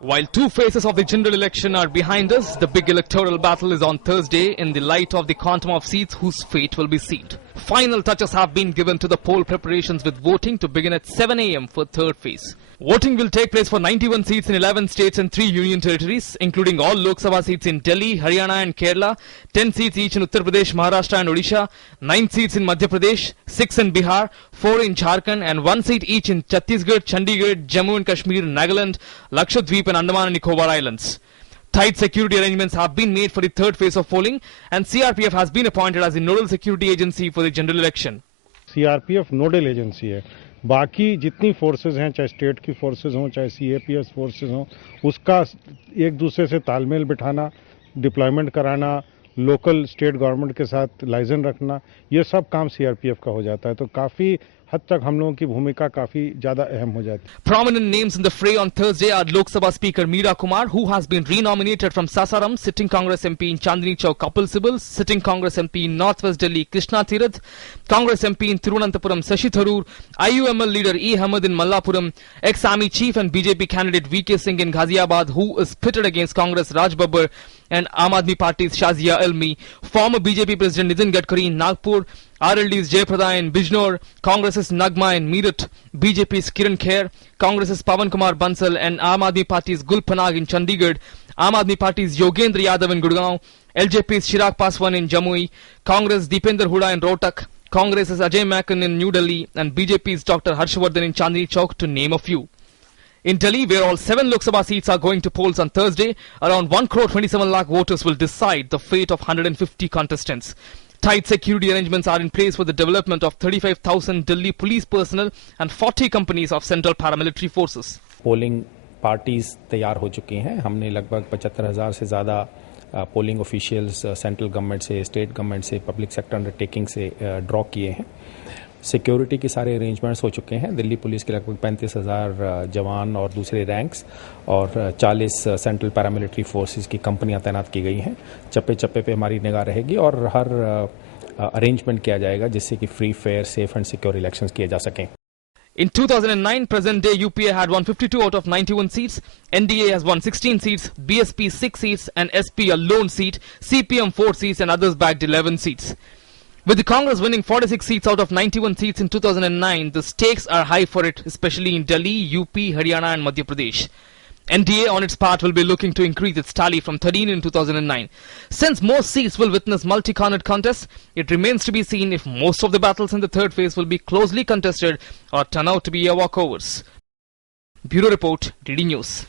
While two phases of the general election are behind us, the big electoral battle is on Thursday in the light of the quantum of seats whose fate will be sealed. Final touches have been given to the poll preparations with voting to begin at 7 a.m. for third phase. Voting will take place for 91 seats in 11 states and 3 union territories, including all Lok Sabha seats in Delhi, Haryana and Kerala, 10 seats each in Uttar Pradesh, Maharashtra and Odisha, 9 seats in Madhya Pradesh, 6 in Bihar, 4 in Jharkhand and 1 seat each in Chhattisgarh, Chandigarh, Jammu and Kashmir, Nagaland, Lakshadweep and Andaman and Nicobar Islands. Tight security arrangements have been made for the third phase of polling and CRPF has been appointed as the nodal security agency for the general election. CRPF nodal agency है, बाकी जितनी forces हैं, चाहे state की forces हों, चाहे CAPS forces हों, उसका एक दूसरे से तालमेल बिठाना, डिप्लॉयमेंट कराना, लोकल स्टेट गवर्नमेंट के साथ लाइजन रखना, ये सब काम CRPF का हो जाता है, तो काफ़ी हद तक हम लोगों की भूमिका काफी ज्यादा अहम हो जाती है. Prominent names in the fray on Thursday are Lok Sabha Speaker Meera Kumar, who has been renominated from Sasaram, sitting Congress MP in Chandni Chowk Kapil Sibal, sitting Congress MP in Northwest Delhi Krishna Tirath, Congress MP in Thiruvananthapuram Shashi Tharoor, IUML leader E. Ahmed in Mallapuram, ex-army chief and BJP candidate VK Singh in Ghaziabad, who is pitted against Congress Raj Babbar and Aam Aadmi Party's Shazia Elmi, former BJP President Nitin Gadkari in Nagpur, RLD's Jayaprada in Bijnor, Congress's Nagma in Meerut, BJP's Kiran Kher, Congress's Pawan Kumar Bansal and Aam Aadmi Party's Gul Panag in Chandigarh, Aam Aadmi Party's Yogendra Yadav in Gurgaon, LJP's Chirag Paswan in Jamui, Congress Deepinder Hooda in Rohtak, Congress's Ajay Maken in New Delhi and BJP's Dr. Harshvardhan in Chandni Chowk, to name a few. In Delhi, where all 7 Lok Sabha seats are going to polls on Thursday, around 1.27 crore voters will decide the fate of 150 contestants. Tight security arrangements are in place for the development of 35,000 Delhi police personnel and 40 companies of central paramilitary forces. Polling parties तैयार हो चुकी हैं. हमने लगभग 75,000 से ज़्यादा polling officials central government से, state government से, पब्लिक सेक्टर अंडरटेकिंग से ड्रॉ किए हैं. सिक्योरिटी के सारे अरेंजमेंट्स हो चुके हैं. दिल्ली पुलिस के लगभग 35,000 जवान और दूसरे रैंक्स और 40 सेंट्रल पैरामिलिट्री फोर्सेस की कंपनियां तैनात की गई हैं. चप्पे चप्पे पे हमारी निगाह रहेगी और हर अरेंजमेंट किया जाएगा जिससे कि free, fair, safe and secure elections किए जा सकें. In 2009, present day UPA had won 52 out of 91 seats, NDA has won 16 seats, BSP 6 seats and SP a lone seat, CPM 4 seats and others bagged 11 seats. With the Congress winning 46 seats out of 91 seats in 2009, the stakes are high for it, especially in Delhi, UP, Haryana and Madhya Pradesh. NDA on its part will be looking to increase its tally from 13 in 2009. Since most seats will witness multi-cornered contests, it remains to be seen if most of the battles in the third phase will be closely contested or turn out to be walkovers. Bureau Report, DD News.